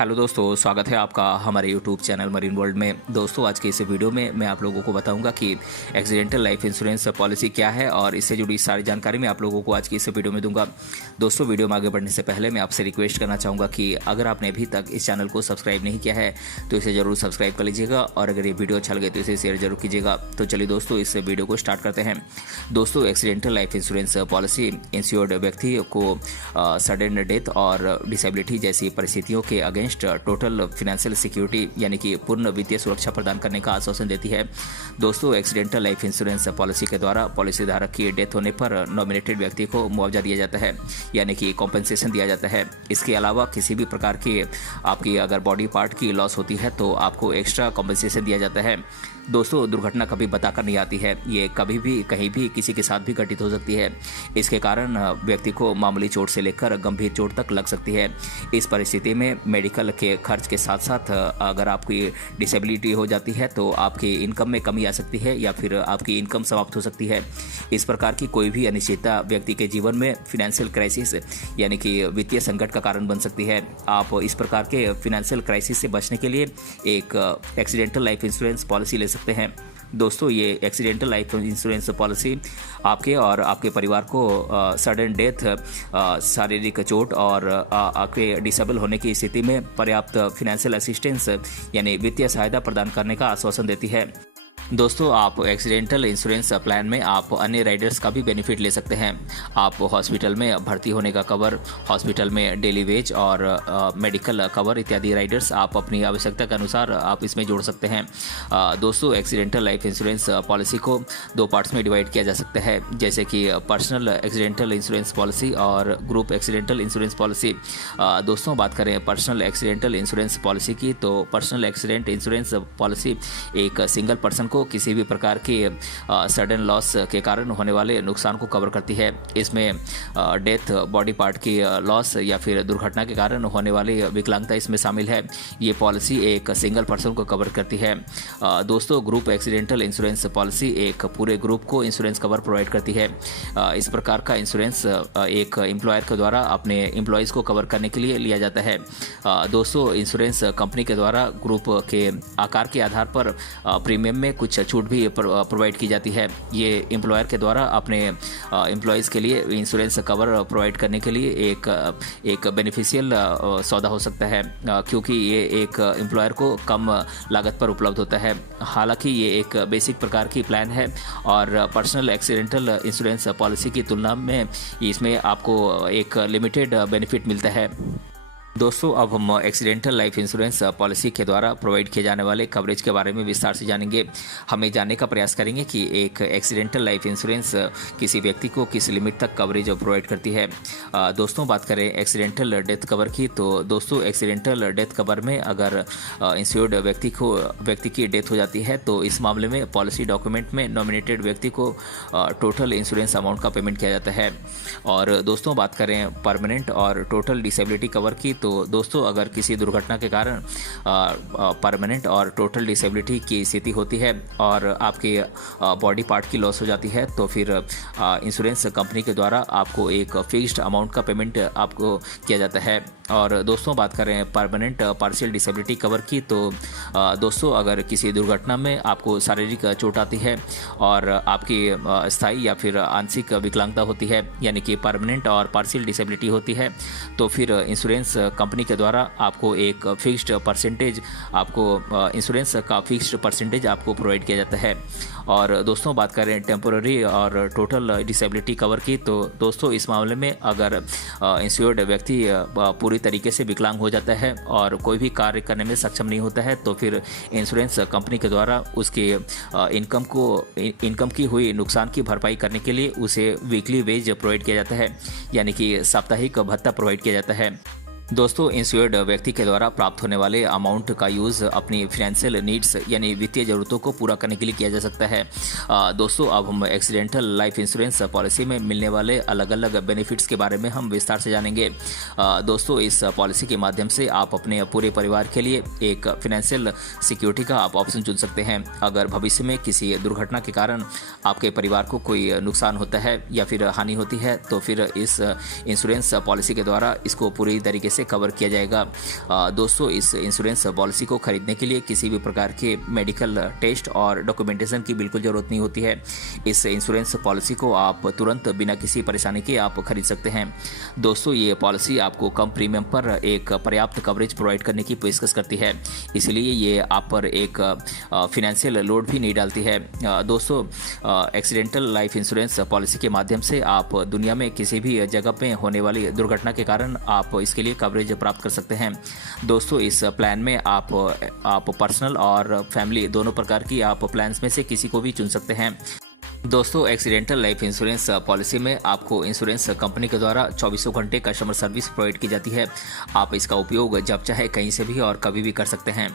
Hello दोस्तों, स्वागत है आपका हमारे यूट्यूब चैनल मरीन वर्ल्ड में। दोस्तों, आज के इस वीडियो में मैं आप लोगों को बताऊंगा कि एक्सीडेंटल लाइफ इंश्योरेंस पॉलिसी क्या है और इससे जुड़ी सारी जानकारी मैं आप लोगों को आज की इस वीडियो में दूंगा। दोस्तों, वीडियो में आगे बढ़ने से पहले मैं आपसे रिक्वेस्ट करना चाहूँगा कि अगर आपने अभी तक इस चैनल को सब्सक्राइब नहीं किया है तो इसे ज़रूर सब्सक्राइब कर लीजिएगा और अगर ये वीडियो अच्छा लगे तो इसे शेयर जरूर कीजिएगा। तो चलिए दोस्तों, इस वीडियो को स्टार्ट करते हैं। दोस्तों, accidental life insurance policy insured व्यक्ति को सडन डेथ और डिसेबिलिटी जैसी परिस्थितियों के अगेंस्ट टोटल फाइनेंशियल सिक्योरिटी यानी कि पूर्ण वित्तीय सुरक्षा प्रदान करने का आश्वासन देती है। दोस्तों, एक्सीडेंटल लाइफ इंश्योरेंस पॉलिसी के द्वारा पॉलिसी धारक की डेथ होने पर नॉमिनेटेड व्यक्ति को मुआवजा दिया जाता है यानी कि कॉम्पेंसेशन दिया जाता है। इसके अलावा किसी भी प्रकार की आपकी अगर बॉडी पार्ट की लॉस होती है तो आपको एक्स्ट्रा कॉम्पेंसेशन दिया जाता है। दोस्तों, दुर्घटना कभी बताकर नहीं आती है, ये कभी भी कहीं भी किसी के साथ भी घटित हो सकती है। इसके कारण व्यक्ति को मामूली चोट से लेकर गंभीर चोट तक लग सकती है। इस परिस्थिति में मेडिकल के खर्च के साथ साथ अगर आपकी डिसेबिलिटी हो जाती है तो आपकी इनकम में कमी आ सकती है या फिर आपकी इनकम समाप्त हो सकती है। इस प्रकार की कोई भी अनिश्चितता व्यक्ति के जीवन में फिनेंशियल क्राइसिस यानी कि वित्तीय संकट का कारण बन सकती है। आप इस प्रकार के फिनेंशियल क्राइसिस से बचने के लिए एक एक्सीडेंटल लाइफ इंश्योरेंस पॉलिसी ले सकते हैं। दोस्तों, ये एक्सीडेंटल लाइफ इंश्योरेंस पॉलिसी आपके और आपके परिवार को सडन डेथ, शारीरिक चोट और आपके डिसेबल होने की स्थिति में पर्याप्त फाइनेंशियल असिस्टेंस यानी वित्तीय सहायता प्रदान करने का आश्वासन देती है। दोस्तों, आप एक्सीडेंटल इंश्योरेंस प्लान में आप अन्य राइडर्स का भी बेनिफिट ले सकते हैं। आप हॉस्पिटल में भर्ती होने का कवर, हॉस्पिटल में डेली वेज और मेडिकल कवर इत्यादि राइडर्स आप अपनी आवश्यकता के अनुसार आप इसमें जोड़ सकते हैं। दोस्तों, एक्सीडेंटल लाइफ इंश्योरेंस पॉलिसी को दो पार्ट्स में डिवाइड किया जा सकता है, जैसे कि पर्सनल एक्सीडेंटल इंश्योरेंस पॉलिसी और ग्रुप एक्सीडेंटल इंश्योरेंस पॉलिसी। दोस्तों, बात करें पर्सनल एक्सीडेंटल इंश्योरेंस पॉलिसी की, तो पर्सनल एक्सीडेंट इंश्योरेंस पॉलिसी एक सिंगल पर्सन को किसी भी प्रकार की सडन लॉस के कारण होने वाले नुकसान को कवर करती है। इसमें डेथ, बॉडी पार्ट की लॉस या फिर दुर्घटना के कारण होने वाली विकलांगता इसमें शामिल है। ये पॉलिसी एक सिंगल पर्सन को कवर करती है। दोस्तों, ग्रुप एक्सीडेंटल इंश्योरेंस पॉलिसी एक पूरे ग्रुप को इंश्योरेंस कवर प्रोवाइड करती है। इस प्रकार का इंश्योरेंस एक एम्प्लॉयर के द्वारा अपने एम्प्लॉयज़ को कवर करने के लिए लिया जाता है। दोस्तों, इंश्योरेंस कंपनी के द्वारा ग्रुप के आकार के आधार पर प्रीमियम में कुछ छूट भी प्रोवाइड की जाती है। ये एम्प्लॉयर के द्वारा अपने एम्प्लॉयज़ के लिए इंश्योरेंस कवर प्रोवाइड करने के लिए एक बेनिफिशियल सौदा हो सकता है, क्योंकि ये एक एम्प्लॉयर को कम लागत पर उपलब्ध होता है। हालांकि ये एक बेसिक प्रकार की प्लान है और पर्सनल एक्सीडेंटल इंश्योरेंस पॉलिसी की तुलना में इसमें आपको एक लिमिटेड बेनिफिट मिलता है। दोस्तों, अब हम एक्सीडेंटल लाइफ इंश्योरेंस पॉलिसी के द्वारा प्रोवाइड किए जाने वाले कवरेज के बारे में विस्तार से जानेंगे। हमें जानने का प्रयास करेंगे कि एक एक्सीडेंटल लाइफ इंश्योरेंस किसी व्यक्ति को किस लिमिट तक कवरेज प्रोवाइड करती है। दोस्तों, बात करें एक्सीडेंटल डेथ कवर की, तो दोस्तों एक्सीडेंटल डेथ कवर में अगर इंश्योर्ड व्यक्ति की डेथ हो जाती है तो इस मामले में पॉलिसी डॉक्यूमेंट में नॉमिनेटेड व्यक्ति को टोटल इंश्योरेंस अमाउंट का पेमेंट किया जाता है। और दोस्तों, बात करें परमानेंट और टोटल डिसेबिलिटी कवर की, तो दोस्तों अगर किसी दुर्घटना के कारण परमानेंट और टोटल डिसेबिलिटी की स्थिति होती है और आपके बॉडी पार्ट की लॉस हो जाती है तो फिर इंश्योरेंस कंपनी के द्वारा आपको एक फिक्स्ड अमाउंट का पेमेंट आपको किया जाता है। और दोस्तों, बात करें परमानेंट पार्शियल डिसेबिलिटी कवर की, तो दोस्तों अगर किसी दुर्घटना में आपको शारीरिक चोट आती है और आपकी स्थायी या फिर आंशिक विकलांगता होती है यानी कि परमानेंट और पार्शियल डिसेबिलिटी होती है, तो फिर इंश्योरेंस कंपनी के द्वारा आपको एक फिक्स्ड परसेंटेज इंश्योरेंस का फिक्स्ड परसेंटेज आपको प्रोवाइड किया जाता है। और दोस्तों, बात करें टेम्पोररी और टोटल डिसेबिलिटी कवर की, तो दोस्तों इस मामले में अगर इंश्योर्ड व्यक्ति पूरी तरीके से विकलांग हो जाता है और कोई भी कार्य करने में सक्षम नहीं होता है तो फिर इंश्योरेंस कंपनी के द्वारा उसके इनकम की हुई नुकसान की भरपाई करने के लिए उसे वीकली वेज प्रोवाइड किया जाता है यानी कि साप्ताहिक भत्ता प्रोवाइड किया जाता है। दोस्तों, इंश्योर्ड व्यक्ति के द्वारा प्राप्त होने वाले अमाउंट का यूज़ अपनी फाइनेंशियल नीड्स यानी वित्तीय ज़रूरतों को पूरा करने के लिए किया जा सकता है। दोस्तों, अब हम एक्सीडेंटल लाइफ इंश्योरेंस पॉलिसी में मिलने वाले अलग अलग बेनिफिट्स के बारे में हम विस्तार से जानेंगे। दोस्तों, इस पॉलिसी के माध्यम से आप अपने पूरे परिवार के लिए एक फाइनेंशियल सिक्योरिटी का आप ऑप्शन चुन सकते हैं। अगर भविष्य में किसी दुर्घटना के कारण आपके परिवार को कोई नुकसान होता है या फिर हानि होती है तो फिर इस इंश्योरेंस पॉलिसी के द्वारा इसको पूरी तरीके से से कवर किया जाएगा। दोस्तों, इस इंश्योरेंस पॉलिसी को खरीदने के लिए किसी भी प्रकार के मेडिकल टेस्ट और डॉक्यूमेंटेशन की बिल्कुल ज़रूरत नहीं होती है। इस इंश्योरेंस पॉलिसी को आप तुरंत बिना किसी परेशानी के आप खरीद सकते हैं। दोस्तों, ये पॉलिसी आपको कम प्रीमियम पर एक पर्याप्त कवरेज प्रोवाइड करने की पेशकश करती है, इसलिए ये आप पर एक फिनेंशियल लोड भी नहीं डालती है। दोस्तों, एक्सीडेंटल लाइफ इंश्योरेंस पॉलिसी के माध्यम से आप दुनिया में किसी भी जगह पे होने वाली दुर्घटना के कारण आप इसके लिए कवरेज प्राप्त कर सकते हैं। दोस्तों, इस प्लान में आप पर्सनल और फैमिली दोनों प्रकार की आप प्लान्स में से किसी को भी चुन सकते हैं। दोस्तों, एक्सीडेंटल लाइफ इंश्योरेंस पॉलिसी में आपको इंश्योरेंस कंपनी के द्वारा 24 घंटे कस्टमर सर्विस प्रोवाइड की जाती है। आप इसका उपयोग जब चाहे कहीं से भी और कभी भी कर सकते हैं।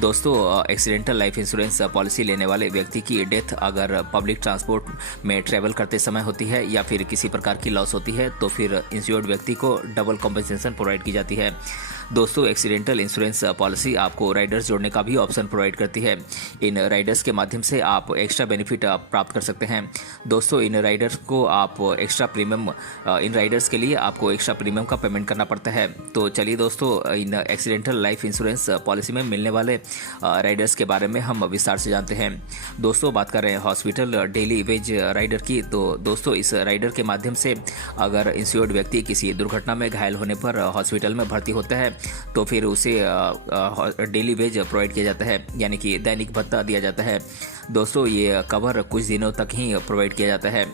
दोस्तों, एक्सीडेंटल लाइफ इंश्योरेंस पॉलिसी लेने वाले व्यक्ति की डेथ अगर पब्लिक ट्रांसपोर्ट में ट्रैवल करते समय होती है या फिर किसी प्रकार की लॉस होती है तो फिर इंश्योर्ड व्यक्ति को डबल कॉम्पेंसेशन प्रोवाइड की जाती है। दोस्तों, एक्सीडेंटल इंश्योरेंस पॉलिसी आपको राइडर्स जोड़ने का भी ऑप्शन प्रोवाइड करती है। इन राइडर्स के माध्यम से आप एक्स्ट्रा बेनिफिट प्राप्त कर सकते हैं। दोस्तों, इन राइडर्स के लिए आपको एक्स्ट्रा प्रीमियम का पेमेंट करना पड़ता है। तो चलिए दोस्तों, इन एक्सीडेंटल लाइफ इंश्योरेंस पॉलिसी में मिलने वाले राइडर्स के बारे में हम विस्तार से जानते हैं। दोस्तों, बात कर रहे हैं हॉस्पिटल डेली वेज राइडर की। तो दोस्तों, इस राइडर के माध्यम से अगर इंश्योर्ड व्यक्ति किसी दुर्घटना में घायल होने पर हॉस्पिटल में भर्ती होता है तो फिर उसे डेली वेज प्रोवाइड किया जाता है, यानी कि दैनिक भत्ता दिया जाता है। दोस्तों, ये कवर कुछ दिनों तक ही प्रोवाइड किया जाता है।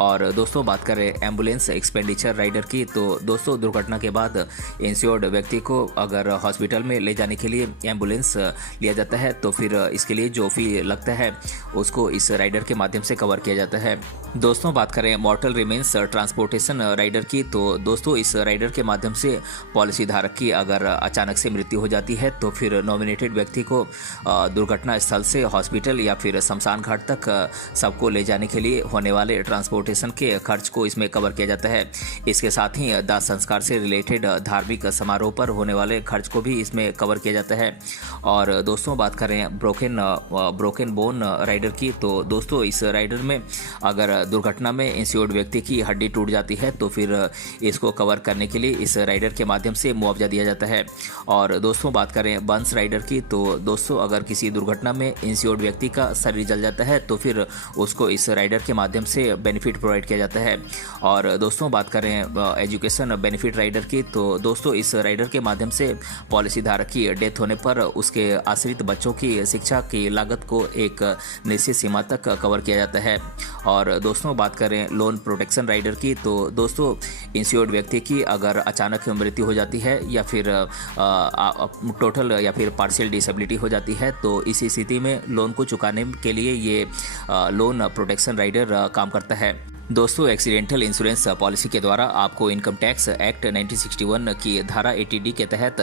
और दोस्तों, बात करें एम्बुलेंस एक्सपेंडिचर राइडर की। तो दोस्तों, दुर्घटना के बाद इंश्योर्ड व्यक्ति को अगर हॉस्पिटल में ले जाने के लिए एम्बुलेंस लिया जाता है तो फिर इसके लिए जो फी लगता है उसको इस राइडर के माध्यम से कवर किया जाता है। दोस्तों, बात करें मॉर्टल रिमेन्स ट्रांसपोर्टेशन राइडर की। तो दोस्तों, इस राइडर के माध्यम से पॉलिसी धारक की अगर अचानक से मृत्यु हो जाती है तो फिर नॉमिनेटेड व्यक्ति को दुर्घटना स्थल से हॉस्पिटल या फिर शमशान घाट तक सबको ले जाने के लिए होने वाले ट्रांसपोर्टेशन के खर्च को इसमें कवर किया जाता है। इसके साथ ही दाह संस्कार से रिलेटेड धार्मिक समारोह पर होने वाले खर्च को भी इसमें कवर किया जाता है। और दोस्तों, बात करें ब्रोकन बोन राइडर की। तो दोस्तों, इस राइडर में अगर दुर्घटना में इंश्योर्ड व्यक्ति की हड्डी टूट जाती है तो फिर इसको कवर करने के लिए इस राइडर के माध्यम से मुआवजा दिया जाता है। और दोस्तों, बात करें बर्न्स राइडर की। तो दोस्तों, अगर किसी दुर्घटना में इंश्योर्ड व्यक्ति का शरीर जल जाता है तो फिर उसको इस राइडर के माध्यम से बेनिफिट प्रोवाइड किया जाता है। और दोस्तों, बात करें एजुकेशन बेनिफिट राइडर की। तो दोस्तों, इस राइडर के माध्यम से पॉलिसी धारक की डेथ होने पर उसके आश्रित बच्चों की शिक्षा की लागत को एक निश्चित सीमा तक कवर किया जाता है। और दोस्तों, बात करें लोन प्रोटेक्शन राइडर की। तो दोस्तों, इंश्योर्ड व्यक्ति की अगर अचानक मृत्यु हो जाती है या फिर टोटल या फिर पार्शियल डिसेबिलिटी हो जाती है तो इस स्थिति में लोन को चुकाने के लिए ये लोन प्रोटेक्शन राइडर काम करता है। दोस्तों, एक्सीडेंटल इंश्योरेंस पॉलिसी के द्वारा आपको इनकम टैक्स एक्ट 1961 की धारा 80D के तहत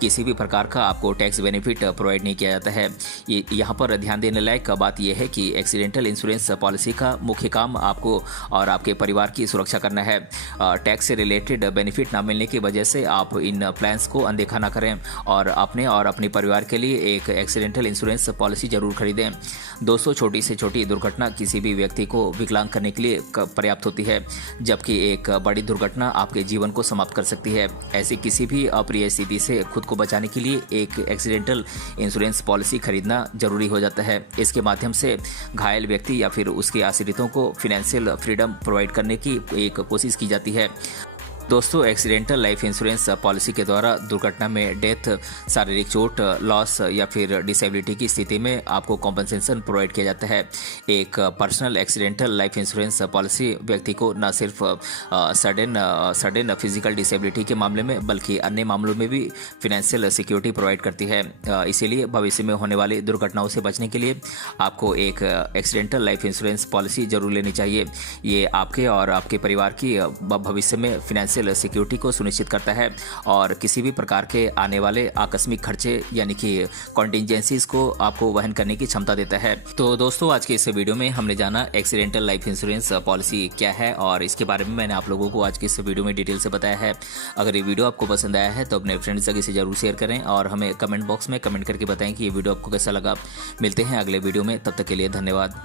किसी भी प्रकार का आपको टैक्स बेनिफिट प्रोवाइड नहीं किया जाता है। यहाँ पर ध्यान देने लायक बात यह है कि एक्सीडेंटल इंश्योरेंस पॉलिसी का मुख्य काम आपको और आपके परिवार की सुरक्षा करना है। टैक्स से रिलेटेड बेनिफिट ना मिलने की वजह से आप इन प्लान्स को अनदेखा ना करें और अपने और अपने परिवार के लिए एक एक्सीडेंटल इंश्योरेंस पॉलिसी जरूर खरीदें। दोस्तों, छोटी से छोटी दुर्घटना किसी भी व्यक्ति को विकलांग करने के लिए पर्याप्त होती है, जबकि एक बड़ी दुर्घटना आपके जीवन को समाप्त कर सकती है। ऐसी किसी भी अप्रिय स्थिति से खुद को बचाने के लिए एक एक्सीडेंटल इंश्योरेंस पॉलिसी खरीदना जरूरी हो जाता है। इसके माध्यम से घायल व्यक्ति या फिर उसके आश्रितों को फाइनेंशियल फ्रीडम प्रोवाइड करने की एक कोशिश की जाती है। दोस्तों, एक्सीडेंटल लाइफ इंश्योरेंस पॉलिसी के द्वारा दुर्घटना में डेथ, शारीरिक चोट, लॉस या फिर डिसेबिलिटी की स्थिति में आपको कॉम्पनसेशन प्रोवाइड किया जाता है। एक personal accidental life insurance policy व्यक्ति को न सिर्फ सडन फिजिकल डिसेबिलिटी के मामले में बल्कि अन्य मामलों में भी फाइनेंशियल सिक्योरिटी प्रोवाइड करती है। इसीलिए भविष्य में होने वाली दुर्घटनाओं से बचने के लिए आपको एक एक्सीडेंटल लाइफ इंश्योरेंस पॉलिसी जरूर लेनी चाहिए। ये आपके और आपके परिवार की भविष्य में फाइनेंशियल सिक्योरिटी को सुनिश्चित करता है और किसी भी प्रकार के आने वाले आकस्मिक खर्चे यानी कि कॉन्टिजेंसीज को आपको वहन करने की क्षमता देता है। तो दोस्तों, आज के इस वीडियो में हमने जाना एक्सीडेंटल लाइफ इंश्योरेंस पॉलिसी क्या है और इसके बारे में मैंने आप लोगों को आज के इस वीडियो में डिटेल से बताया है। अगर ये वीडियो आपको पसंद आया है तो अपने फ्रेंड्स तक इसे जरूर शेयर करें और हमें कमेंट बॉक्स में कमेंट करके बताएं कि ये वीडियो आपको कैसा लगा। मिलते हैं अगले वीडियो में, तब तक के लिए धन्यवाद।